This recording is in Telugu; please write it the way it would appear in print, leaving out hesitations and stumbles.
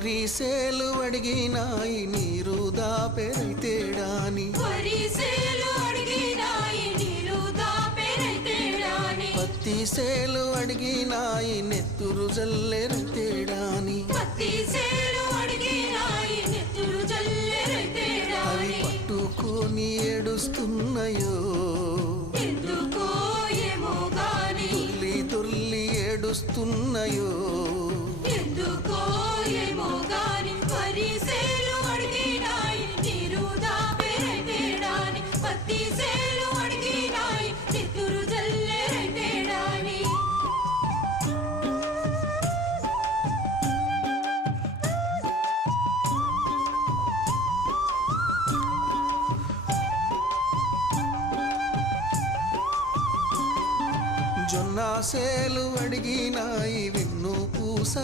వరిసేలు అడిగినాయి నీరు దాపెరైతేడాని పత్తి సేలు అడిగినాయి నెత్తురు జల్లెరైతేడాని అవి పట్టుకొని ఏడుస్తున్నాయో దుర్లి దుర్లి ఏడుస్తున్నాయో జొన్న సేలు అడిగినాయి వెన్ను పూస